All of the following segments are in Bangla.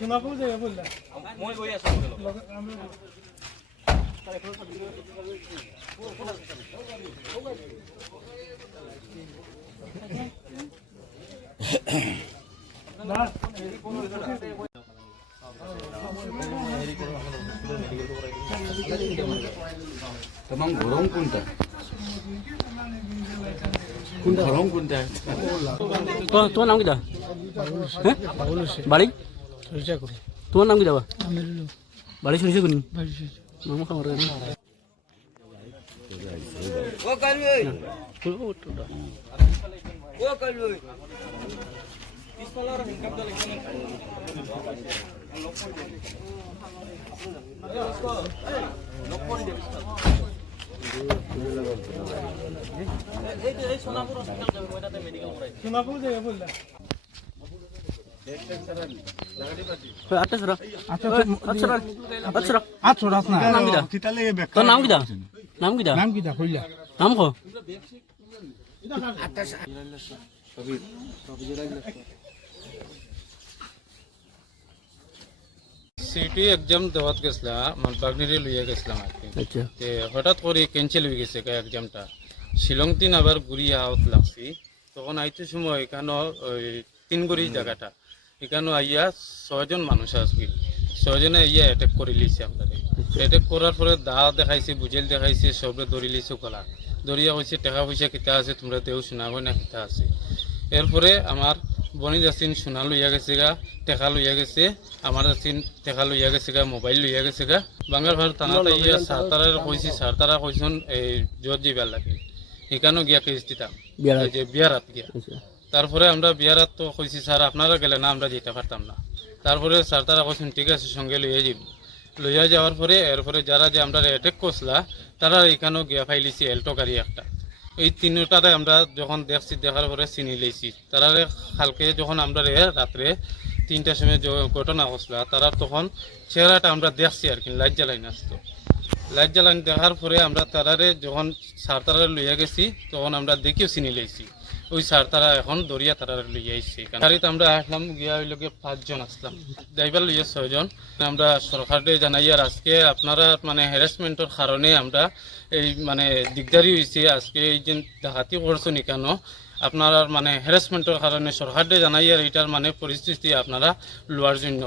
সোনাপুর যাবে বললা মই বই আছো তোমার গরম কোনটা গরম কোনটা তোমার নাম কি দা বাড়ি তোমার নাম কি দাবা বাড়ি শুনেছি কোন মামা খামার সোনাপুর যাবে বললা নাম কিদা নাম কো সিটি এক্সাম দেওয়াত গেছিলাম আমার বাগনিরে লইয়া গেছিলাম আর কি আচ্ছা হঠাৎ করে ক্যান্সেল হয়ে গেছে এক্সামটা শিলং তিন আবার ঘুরিয়ে আওত লাগছি তখন আইতে সময় এখানে তিনগড়ি জায়গাটা এখানে আইয়া 6 জন মানুষ আসবে 6 জনে আইয়া অ্যাটাক করে লিছে আমরা অ্যাটাক করার পরে দা দেখাইছে বুঝেল দেখাইছে সবে ধরি লিছে গলা ধরিয়া কইছে টাকা পয়সা কিতা আছে তোমরা দেও শোনা হয় না কিতা আছে এরপরে আমার বনি যাচ্ছেন সোনা লইয়া গেছে গা টেকা লইয়া গেছে আমার যাচ্ছেন টেকা লইয়া গেছে গা মোবাইল লইয়া গেছে গা বাঙ্গার ভার থানাতে ইয়া সারতারা কইছি সারতারা কইছন এই জোর দিবার লাগে এখানেও গিয়া কেস দিতাম যে বিয়ারাত গিয়া তারপরে আমরা বিয়ারাত তো কইছি স্যার আপনারা গেলে না আমরা যেতে পারতাম না তারপরে স্যার তারা কইছেন ঠিক আছে সঙ্গে লইয়া যাব লইয়া যাওয়ার পরে এরপরে যারা যে আমরা অ্যাটেক করছিলা তারা এখানেও গিয়া ফাইলিছি এল্টো গাড়ি একটা এই তিনটারে আমরা যখন দেখছি দেখার পরে চিনি লইছি তারা কালকে যখন আমরা রাত্রে 3টার সময় ঘটনা ঘটলা তারা তখন চেহারাটা আমরা দেখছি আর কি লাইট জ্বালাই আসতো লাইট জ্বালানি দেখার পরে আমরা তারারে যখন সার তারা লইয়া গেছি তখন আমরা দেখিও চিনি লইছি ওই সার তারা এখন দরিয়া তারা লইয়া আইছি গাড়িতে আমরা আসলাম গিয়া ওই লোকে 5 জন আসলাম ড্রাইভার লইয়া 6 জন আমরা সরকারে জানাই আর আজকে আপনারা মানে হ্যারাসমেন্টের কারণে আমরা এই মানে দিগদারি হয়েছে আজকে এই যে ডাকাতি করছেন কেন আপনারা মানে হ্যারাসমেন্টের কারণে সরকারে জানাই আর এটার মানে পরিস্থিতি আপনারা লওয়ার জন্য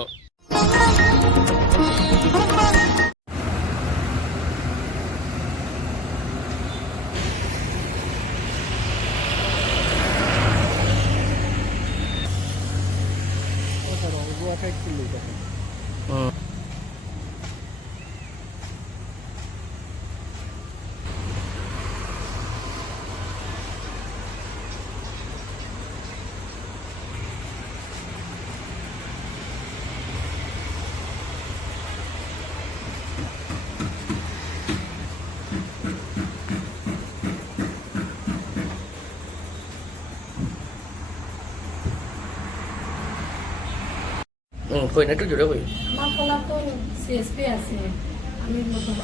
কই না একটু জোরে কই আমার বলা তো সিএসপি আছে আমি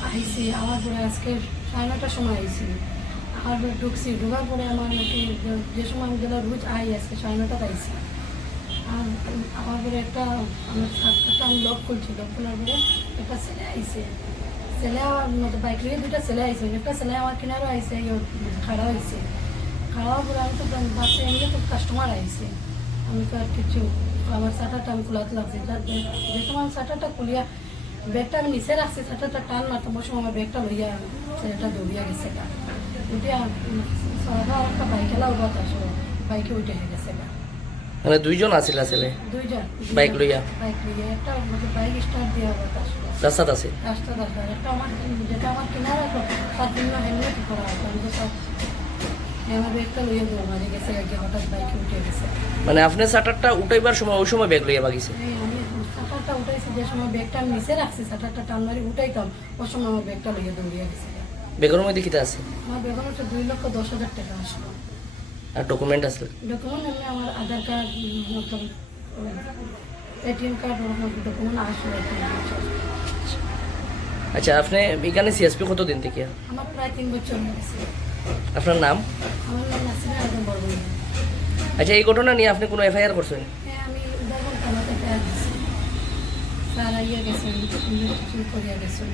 আইসি আমার পরে আজকে 9:30টার সময় আইসি আর ঢুকছি ঢোকার পরে আমার নাকি যে সময় আমি গেলে রোজ আই আজকে 9:30টাতে আইসি আর আমার পরে একটা আমার ছাত্রটা আমি লক খুলছি লক খোলার পরে একটা ছেলে আইসে ছেলে আমার মতো বাইক নিয়ে 2টা ছেলে আইসে একটা ছেলে আমার কিনারও আইসে খাড়া হয়েছে খাড়া হওয়ার পরে আমি তো ভাবছি এমনি তো কাস্টমার আইসে আমি তো আর কিছু আমার শাটারটা আমি খোলাতে লাগছি যে সময় আমি শাটারটা খুলিয়া ব্যাগটা আমি নিচে রাখছি শাটারটা টান মারতাম ওই সময় আমার ব্যাগটা লইয়া ছেলেটা দৌড়িয়া গেছে গা উঠিয়া সারা একটা বাইকেলা উঠা আসলে বাইকে উঠে গেছে গা মানে 2 জন আছিল আসলে 2 জন বাইক লইয়া একটা বাইক স্টার্ট দিয়া উঠা আসলে রাস্তাতে আছে একটা আমার যেটা আমার কিনারা তার জন্য হেলমেট করা হতো আমি তো সব আমার ব্যাগটা লইয়া দৌড় মারি গেছে আগে হঠাৎ বাইকে উঠে গেছে মানে আপনি শাটারটা উঠাইবার সময় ওই সময় ব্যাগ লইয়া বাগিছে আমি শাটারটা উঠাইছি যে সময় ব্যাগটা আমি নিচে রাখছি শাটারটা টান মারি উঠাইতাম ওই সময় আমার ব্যাগটা লইয়া দৌড়িয়া গেছে বেগের মধ্যে কিটা আছে আমার বেতন হচ্ছে 2,10,000 টাকা আসলো আর ডকুমেন্ট আছে? ডকুমেন্ট এমনি আমার আধার কার্ড মতন এটিএম কার্ড ডকুমেন্ট আসলে আচ্ছা, আপনি এখানে সিএসপি কতদিন থেকে? আমার প্রায় 3 বছর হয়ে গেছে। আপনার নাম? আমার নাম নাসিরা আদম বরগুনা। আচ্ছা, এই ঘটনা নিয়ে আপনি কোনো এফআইআর করছেন? হ্যাঁ, আমি উদাহরণ থানাতে ফেয়ার দিচ্ছি। স্যার আইয়া গেছেন, ইনভেস্টিগেশন করিয়া গেছেন।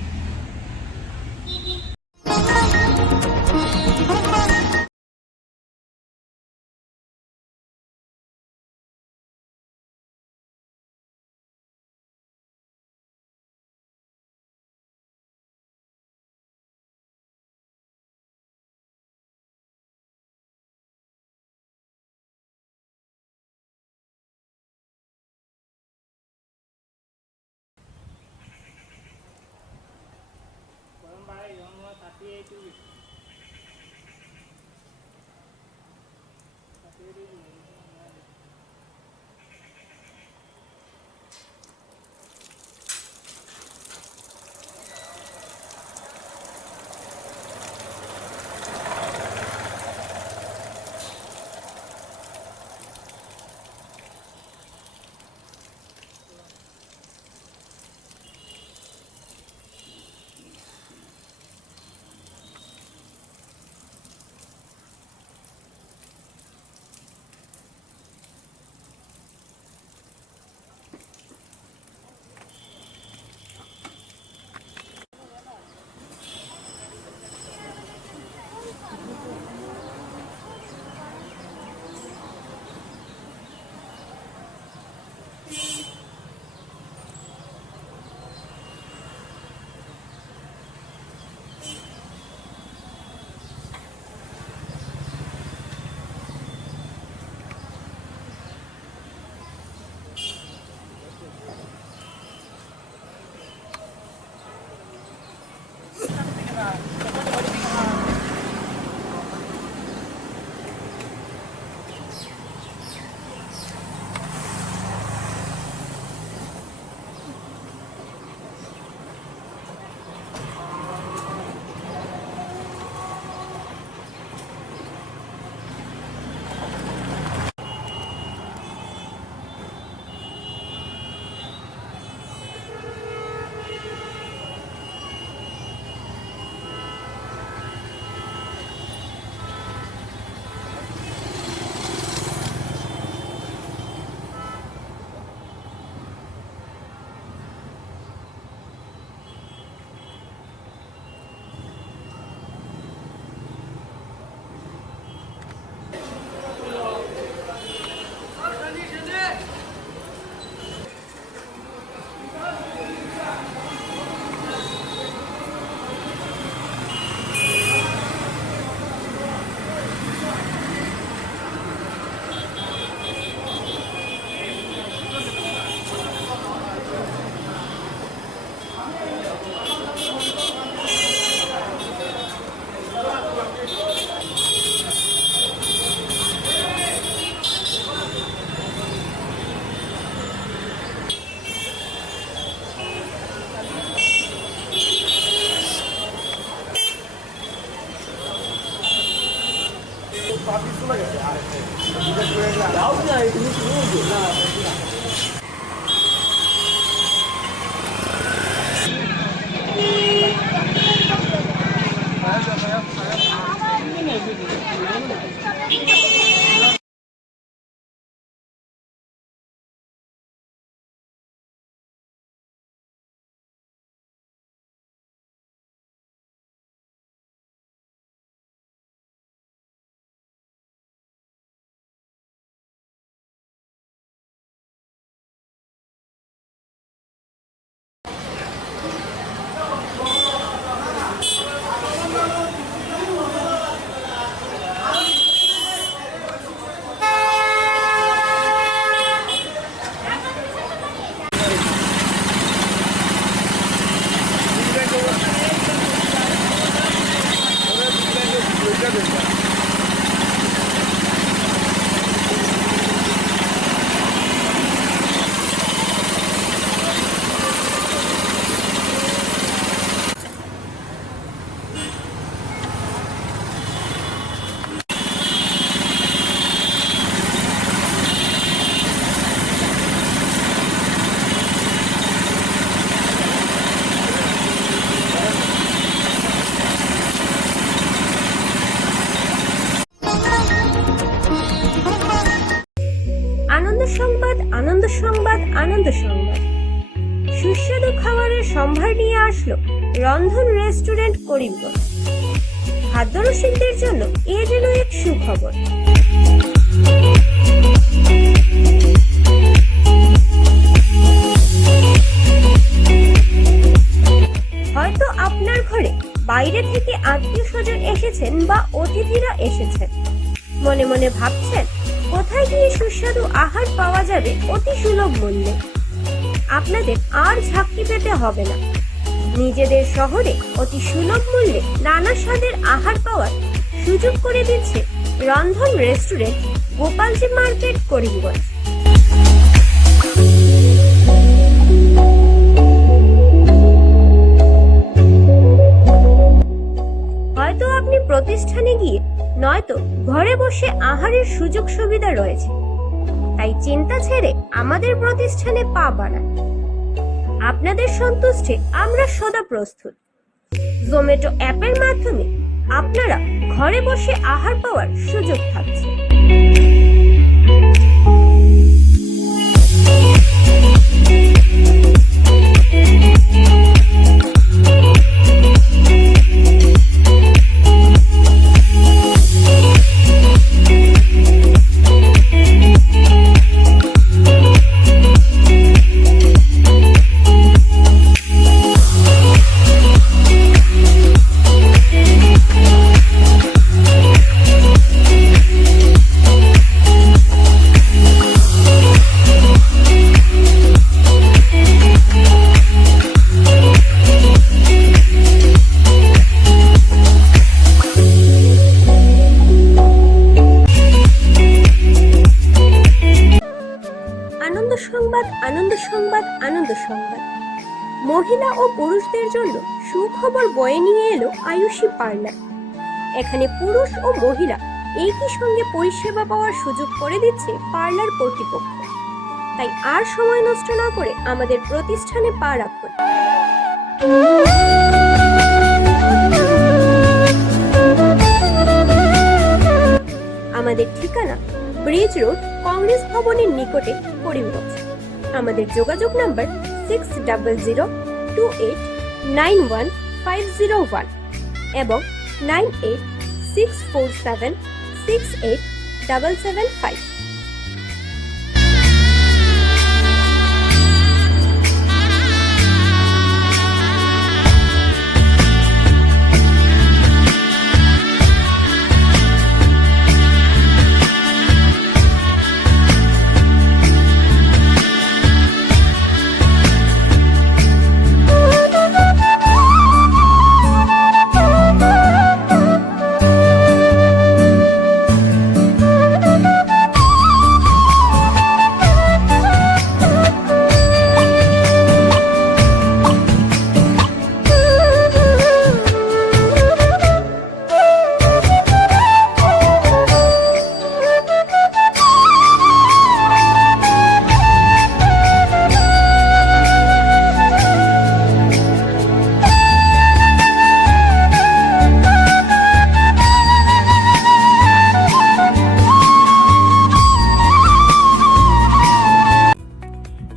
সংবাদ আনন্দ সংবাদ। সুস্বাদু খাবারের সম্ভার নিয়ে আসলো রন্ধন রেস্টুরেন্ট করিমগঞ্জ। খাদ্যরসিকদের জন্য এ যেন এক সুখবর। হয়তো আপনার ঘরে বাইরে থেকে আত্মীয় স্বজন এসেছেন বা অতিথিরা এসেছেন, মনে মনে ভাবছেন কোথায় গিয়ে সুস্বাদু আহার পাওয়া যাবে অতি সুলভ মূল্যে। আপনাদের আর ঝাঁকি পেতে হবে না। নিজেদের শহরে অতি সুলভ মূল্যে নানা স্বাদের আহার পাওয়ার সুযোগ করে দিচ্ছে রন্ধন রেস্টুরেন্ট, গোপালজি মার্কেট, করিমগঞ্জ। হয়তো আপনি প্রতিষ্ঠানে গিয়ে নয়তো ঘরে বসে আহারের সুযোগ সুবিধা রয়েছে, তাই চিন্তা ছেড়ে আমাদের প্রতিষ্ঠানে পা বাড়ান। আপনাদের সন্তুষ্টে আমরা সদা প্রস্তুত। জোম্যাটো অ্যাপের মাধ্যমে আপনারা ঘরে বসে আহার পাওয়ার সুযোগ থাকছে। আনন্দ সংবাদ আনন্দ সংবাদ। মহিলা ও পুরুষদের জন্য সুখবর বয়ে নিয়ে এলো আয়ুষী পার্লার। এখানে পুরুষ ও মহিলা একই সঙ্গে পরিষেবা পাওয়ার সুযোগ করে দিচ্ছে পার্লার কর্তৃপক্ষ। তাই আর সময় নষ্ট না করে আমাদের প্রতিষ্ঠানে পা রাখুন। আমাদের ঠিকানা ব্রিজ রোড, কংগ্রেস ভবনের নিকটে, করিমগঞ্জ। আমাদের যোগাযোগ নাম্বার 6000289151 এবং 9864768775।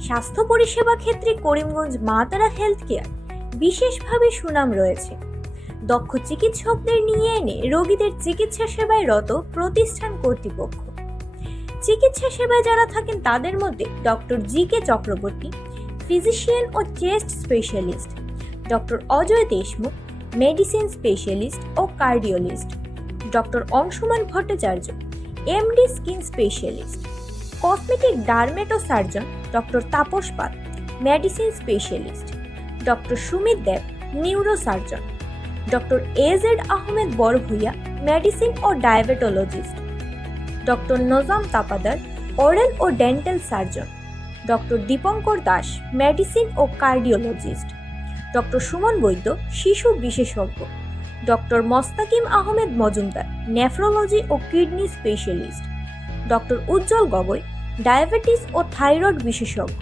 স্বাস্থ্য পরিষেবা ক্ষেত্রে করিমগঞ্জ মা তারা হেলথ কেয়ার বিশেষভাবে সুনাম রয়েছে। দক্ষ চিকিৎসকদের নিয়ে এনে রোগীদের চিকিৎসা সেবায় রত প্রতিষ্ঠান কর্তৃপক্ষ। চিকিৎসা সেবায় যারা থাকেন তাদের মধ্যে ডক্টর জি.কে. চক্রবর্তী, ফিজিশিয়ান ও chest specialist, doctor Ajay Deshmukh, medicine specialist ও cardiologist, doctor Anshuman Bhattacharya, MD skin specialist, cosmetic dermato surgeon doctor Tapas Pal, medicine specialist, doctor Sumit Dev, neuro surgeon, doctor A Z Ahmed Barbhuiya, medicine ও diabetologist, doctor Nazam Tapadar, oral ও dental surgeon, doctor Dipankar Das, medicine ও কার্ডিওলজিস্ট, ডক্টর সুমন বৈদ্য, শিশু বিশেষজ্ঞ, ডক্টর মোস্তাকিম আহমেদ মজুমদার, নেফ্রোলজি ও কিডনি স্পেশালিস্ট, ডক্টর উজ্জ্বল গগৈ, ডায়াবেটিস ও থাইরয়েড বিশেষজ্ঞ,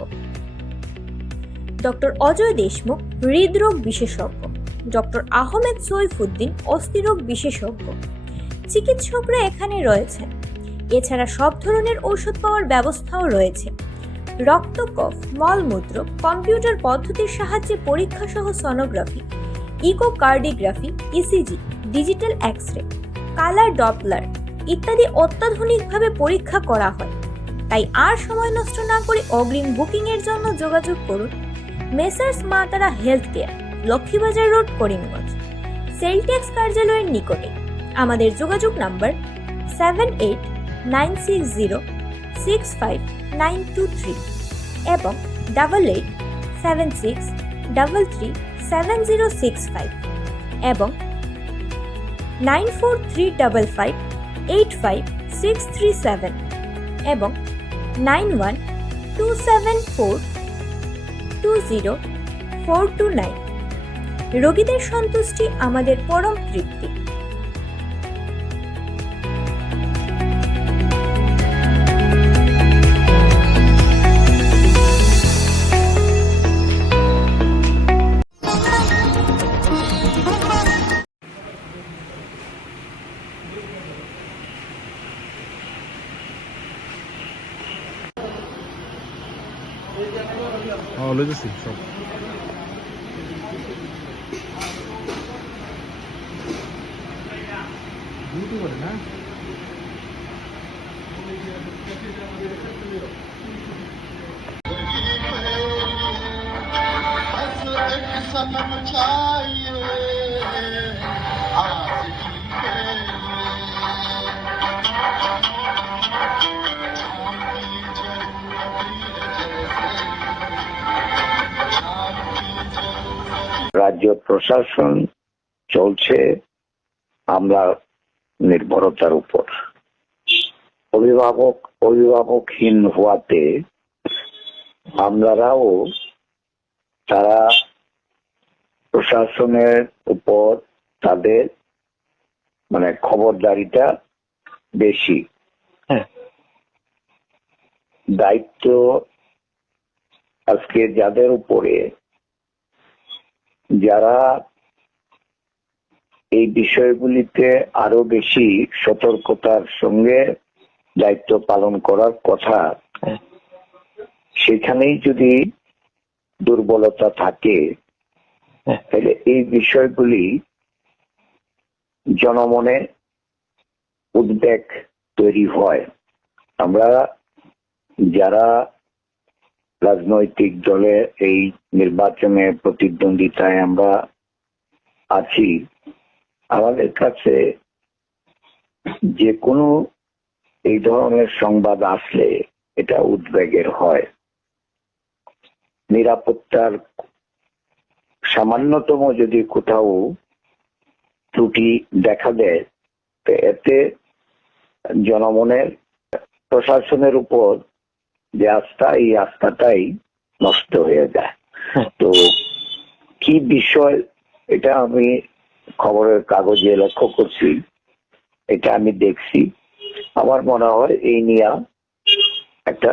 ডক্টর অজয় দেশমুখ, হৃদরোগ বিশেষজ্ঞ, ডক্টর আহমেদ সৈফুদ্দিন, অস্থিরোগ বিশেষজ্ঞ। চিকিৎসকরা এখানে রয়েছেন। এছাড়া সব ধরনের ঔষধ পাওয়ার ব্যবস্থাও রয়েছে। রক্ত, কফ, মলমূত্র, কম্পিউটার পদ্ধতির সাহায্যে পরীক্ষা সহ sonography, echocardiography, ECG, digital X-ray, colour Doppler ইত্যাদি অত্যাধুনিকভাবে পরীক্ষা করা হয়। তাই আর সময় নষ্ট না করে অগ্রিম বুকিংয়ের জন্য যোগাযোগ করুন মেসার্স মা তারা health care, Laxmibazar road, Karimganj, sell tax কার্যালয়ের নিকটে। আমাদের যোগাযোগ নাম্বার 7896065923 এবং 8876337065 এবং 9435585637 এবং 9127420429। রোগীদের সন্তুষ্টি আমাদের পরম তৃপ্তি। রাজ্য প্রশাসন চলছে আমরা নির্ভরতার উপর। অভিভাবকহীন হওয়াতে আমরাও তারা প্রশাসনের উপর তাদের খবরদারিটা বেশি। দায়িত্ব আজকে যাদের উপরে, যারা এই বিষয়গুলিতে আরো বেশি সতর্কতার সঙ্গে দায়িত্ব পালন করার কথা, সেখানেই যদি দুর্বলতা থাকে তাহলে এই বিষয়গুলি জনমনে উদ্বেগ তৈরি হয়। আমরা যারা রাজনৈতিক দলে এই নির্বাচনে প্রতিদ্বন্দ্বিতায় আমরা আছি, আমাদের কাছে যে কোনো এই ধরনের সংবাদ আসলে এটা উদ্বেগের হয়। নিরাপত্তার সামান্যতম যদি কোথাও ত্রুটি দেখা দেয় তো এতে জনমনের প্রশাসনের উপর যে আস্থা, এই আস্থাটাই নষ্ট হয়ে যায়। তো কি বিষয় এটা আমি খবরের কাগজে লক্ষ্য করছি, এটা আমি দেখছি। আমার মনে হয় এই নিয়ে একটা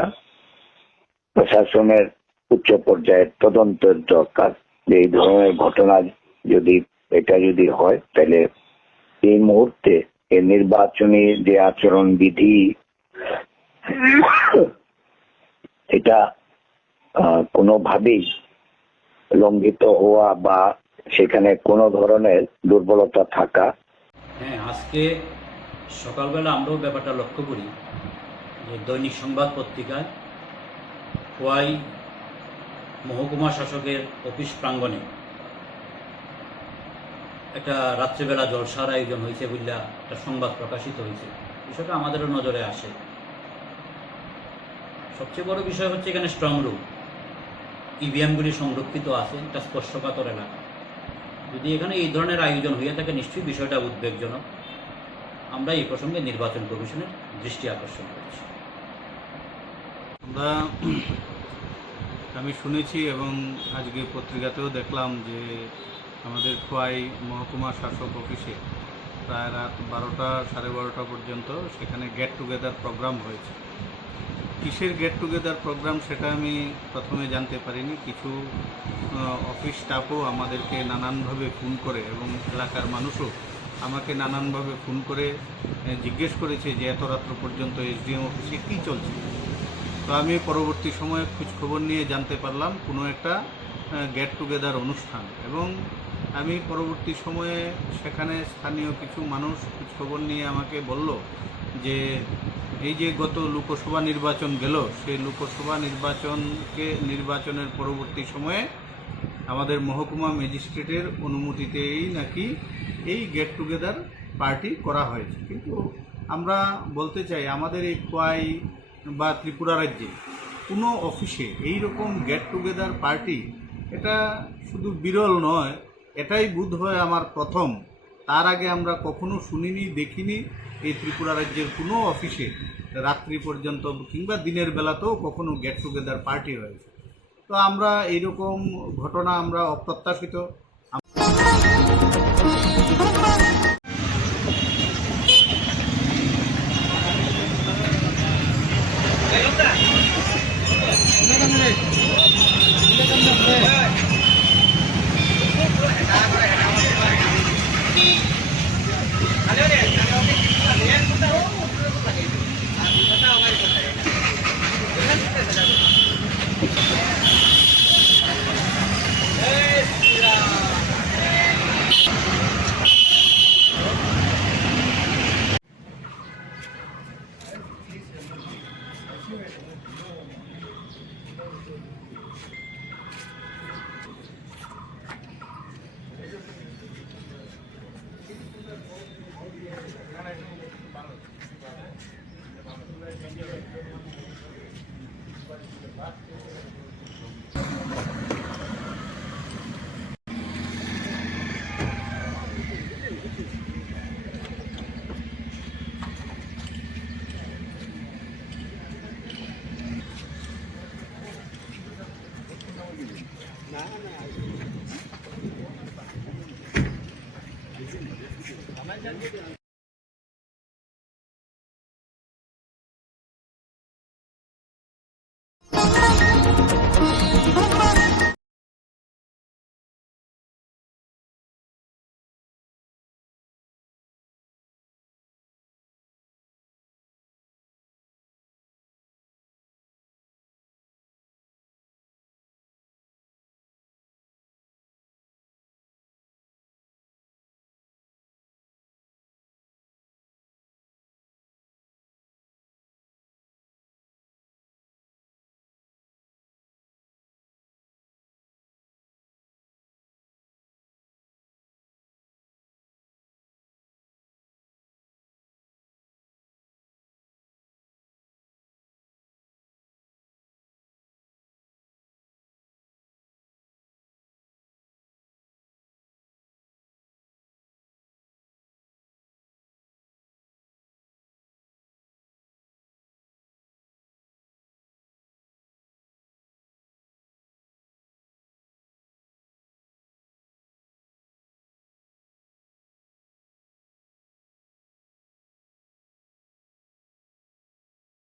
প্রশাসনের উচ্চ পর্যায়ের তদন্তের দরকার। যে এই ধরনের ঘটনা যদি হয় তাহলে এই মুহূর্তে এই নির্বাচনী যে আচরণ বিধি, এটা কোনোভাবেই লঙ্ঘিত হওয়া বা সেখানে কোনো ধরনের দুর্বলতা থাকা। হ্যাঁ, আজকে সকালবেলা আমরাও ব্যাপারটা লক্ষ্য করি যে দৈনিক সংবাদ পত্রিকায় খোয়াই মহকুমা শাসকের অফিস প্রাঙ্গণে একটা রাত্রিবেলা জলসার আয়োজন হয়েছে বলে একটা সংবাদ প্রকাশিত হয়েছে। বিষয়টা আমাদেরও নজরে আসে। সবচেয়ে বড় বিষয় হচ্ছে এখানে স্ট্রং রুম, ইভিএমগুলি সংরক্ষিত আছে, একটা স্পর্শকাতর এলাকা। যদি এখানে এই ধরনের আয়োজন হয়ে থাকে নিশ্চয়ই বিষয়টা উদ্বেগজনক। আমরা এই প্রসঙ্গে নির্বাচন কমিশনের দৃষ্টি আকর্ষণ করছি। আমি শুনেছি এবং আজকে পত্রিকাতেও দেখলাম যে আমাদের খোয়াই মহকুমা শাসক অফিসে প্রায় রাত 12টা সাড়ে 12টা পর্যন্ত সেখানে গেট টুগেদার প্রোগ্রাম হয়েছে। কিসের গেট টুগেদার প্রোগ্রাম সেটা আমি প্রথমে জানতে পারিনি। কিছু অফিস স্টাফও আমাদেরকে নানানভাবে ফোন করে এবং এলাকার মানুষও আমাকে নানানভাবে ফোন করে জিজ্ঞেস করেছে যে এত রাত্র পর্যন্ত এসডিএম অফিসে কী চলছে। তো তো আমি পরবর্তী সময়ে খোঁজখবর নিয়ে জানতে পারলাম কোনো একটা গেট টুগেদার অনুষ্ঠান, এবং আমি পরবর্তী সময়ে সেখানে স্থানীয় কিছু মানুষ খোঁজখবর নিয়ে আমাকে বলল যে এই যে গত লোকসভা নির্বাচন গেল, সেই লোকসভা নির্বাচনের পরবর্তী সময়ে আমাদের মহকুমা ম্যাজিস্ট্রেটের অনুমতিতেই নাকি এই গেট টুগেদার পার্টি করা হয়েছে। কিন্তু আমরা বলতে চাই, আমাদের এই খোয়াই বা ত্রিপুরা রাজ্যে কোনো অফিসে এই রকম গেট টুগেদার পার্টি এটা শুধু বিরল নয়, এটাই বোধহয় আমার প্রথম। তার আগে আমরা কখনো শুনিনি, দেখিনি এই ত্রিপুরা রাজ্যের কোনো অফিসে রাত্রি পর্যন্ত কিংবা দিনের বেলাতেও কখনো গেট টুগেদার পার্টি হয়েছে। তো আমরা এইরকম ঘটনা আমরা অপ্রত্যাশিত।